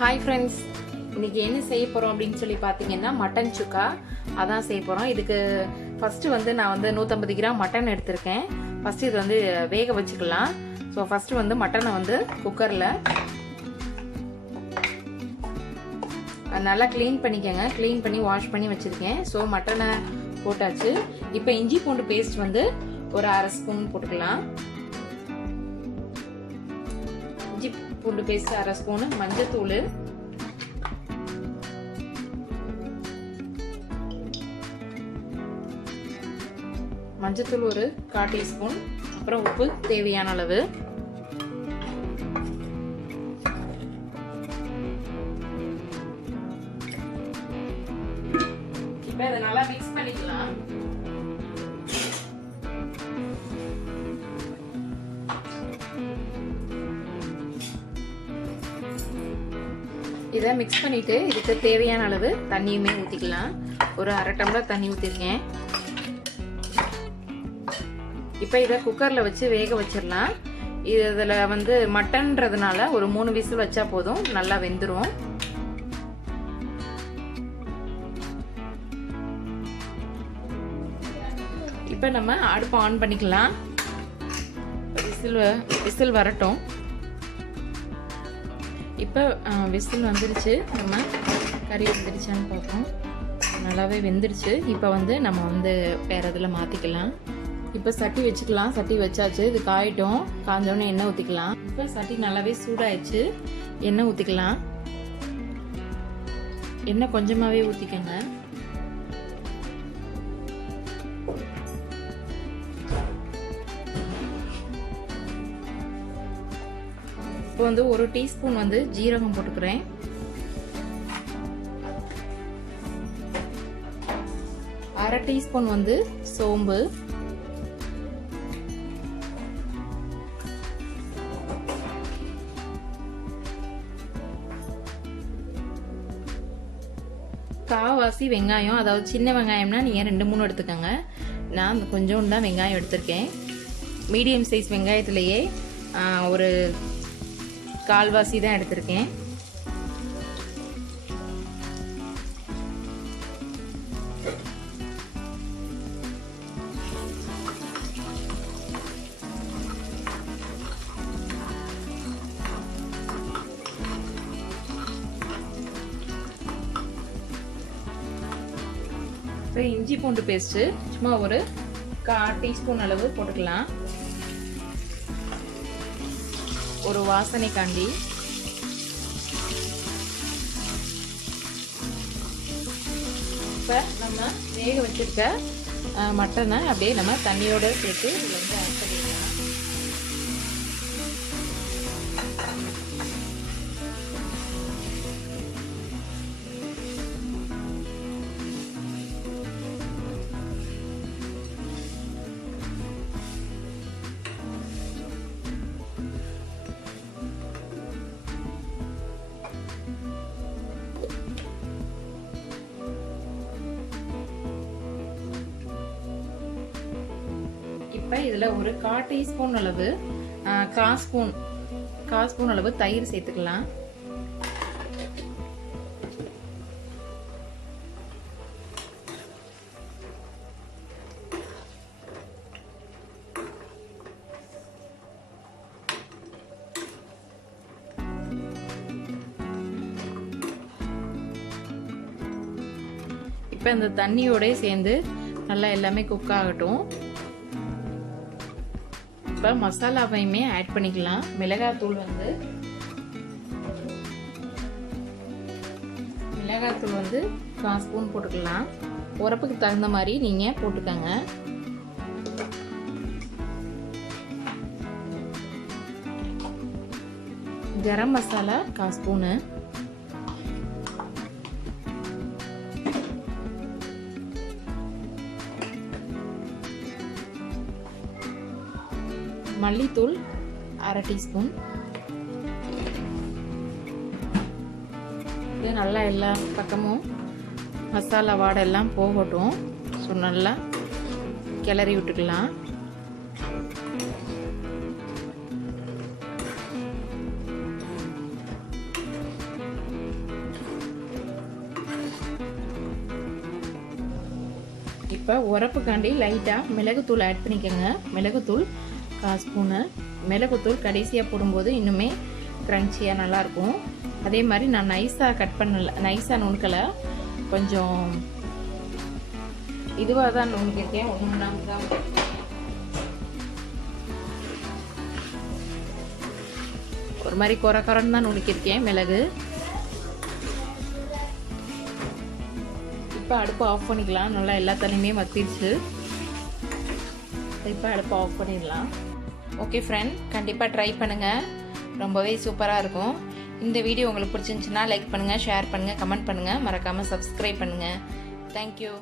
Hi friends, இன்னைக்கு என்ன செய்ய போகிறோம் அப்படின்னு சொல்லி பார்த்தீங்கன்னா மட்டன் சுக்கா அதான் செய்ய போகிறோம். இதுக்கு ஃபஸ்ட்டு வந்து நான் வந்து 150 கிராம் மட்டன் எடுத்திருக்கேன். ஃபஸ்ட்டு இது வந்து வேக வச்சுக்கலாம். ஸோ ஃபஸ்ட்டு வந்து மட்டனை வந்து குக்கரில் நல்லா க்ளீன் பண்ணிக்கோங்க. க்ளீன் பண்ணி வாஷ் பண்ணி வச்சுருக்கேன். ஸோ மட்டனை போட்டாச்சு. இப்போ இஞ்சி பூண்டு பேஸ்ட் வந்து ஒரு அரை ஸ்பூன் போட்டுக்கலாம். இஞ்சி பூண்டு பேஸ்ட் அரை ஸ்பூனு, மஞ்சத்தூள், மஞ்சத்தூள் ஒரு 1/4 டீஸ்பூன், அப்புறம் உப்பு தேவையான அளவு. இப்போ இதை நல்லா மிக்ஸ் பண்ணிக்கலாம். இதை மிக்ஸ் பண்ணிட்டு இதுக்கு தேவையான அளவு தண்ணியுமே ஊற்றிக்கலாம். ஒரு அரை டம்ளர் தண்ணி ஊற்றிருக்கேன். இப்போ இதை குக்கரில் வச்சு வேக வச்சிடலாம். இதில் வந்து மட்டன்றதுனால ஒரு 3 விசில் வச்சா போதும், நல்லா வெந்துடும். இப்போ நம்ம அடுப்பு ஆன் பண்ணிக்கலாம். விசில் வரட்டும். இப்போ விசில் வந்துடுச்சு. நம்ம கறி வெந்துடுச்சான்னு பார்ப்போம். நல்லாவே வெந்துடுச்சு. இப்போ வந்து நம்ம வந்து வேறு இதில் மாற்றிக்கலாம். இப்போ சட்டி வச்சுக்கலாம். சட்டி வச்சாச்சு. இது காயிட்டும். காஞ்சோடனே எண்ணெய் ஊற்றிக்கலாம். இப்போ சட்டி நல்லாவே சூடாயிடுச்சு. எண்ணெய் ஊற்றிக்கலாம். எண்ணெய் கொஞ்சமாகவே ஊற்றிக்கோங்க. இப்போ வந்து ஒரு டீஸ்பூன் வந்து ஜீரகம் போட்டுக்கிறேன். அரை டீஸ்பூன் வந்து சோம்பு, காவாசி வெங்காயம், அதாவது சின்ன வெங்காயம்னா நீங்கள் 2-3 எடுத்துக்கோங்க. நான் கொஞ்சோண்டு தான் வெங்காயம் எடுத்திருக்கேன். மீடியம் சைஸ் வெங்காயத்துலேயே ஒரு கால்வாசி தான் எடுத்திருக்கேன். இப்போ இஞ்சி பூண்டு பேஸ்ட்டு சும்மா ஒரு 1/4 டீஸ்பூன் அளவு போட்டுக்கலாம். ஒரு வாசனைக்காண்டி. இப்போ நம்ம வேக வச்சிருக்க மட்டனை அப்படியே நம்ம தண்ணியோட சேர்த்து இதில் வந்து ஆட் பண்ணிடலாம். இப்போ இதில் ஒரு 1/4 டீஸ்பூன் அளவு 1/4 ஸ்பூன் அளவு தயிர் சேர்த்துக்கலாம். இப்போ இந்த தண்ணியோட சேர்ந்து நல்லா எல்லாமே குக் ஆகட்டும். இப்போ மசாலாவையுமே ஆட் பண்ணிக்கலாம். மிளகாத்தூள் வந்து 1/4 ஸ்பூன் போட்டுக்கலாம். உரப்புக்கு தகுந்த மாதிரி நீங்கள் போட்டுக்கோங்க. கரம் மசாலா 1/4 ஸ்பூனு, மல்லித்தூள் அரை டீஸ்பூன். இது நல்லா எல்லா பக்கமும் மசாலா வாடை எல்லாம் போகட்டும். ஸோ நல்லா கிளறி விட்டுக்கலாம். இப்போ உரப்புக்காண்டி லைட்டாக மிளகுத்தூள் ஆட் பண்ணிக்கோங்க. மிளகுத்தூள் 1/4 ஸ்பூனு. மிளகுத்தூள் கடைசியாக போடும்போது இன்னுமே க்ரன்ச்சியாக நல்லாயிருக்கும். அதே மாதிரி நான் நைஸாக கட் பண்ணலை, நைஸாக நுணுக்கலை, கொஞ்சம் இதுவாக தான் நுணுக்கிருக்கேன். ஒன்று தான் ஒரு மாதிரி குறன்னு தான் நுணுக்கிருக்கேன் மிளகு. இப்போ அடுப்பை ஆஃப் பண்ணிக்கலாம். நல்லா எல்லா தண்ணியுமே வத்திடுச்சு. இப்போ அடுப்பை ஆஃப் பண்ணிடலாம். ஓகே ஃப்ரெண்ட், கண்டிப்பாக ட்ரை பண்ணுங்கள், ரொம்பவே சூப்பராக இருக்கும். இந்த வீடியோ உங்களுக்கு பிடிச்சிருந்துச்சுன்னா லைக் பண்ணுங்கள், ஷேர் பண்ணுங்கள், கமெண்ட் பண்ணுங்கள், மறக்காமல் சப்ஸ்கிரைப் பண்ணுங்கள். தேங்க்யூ.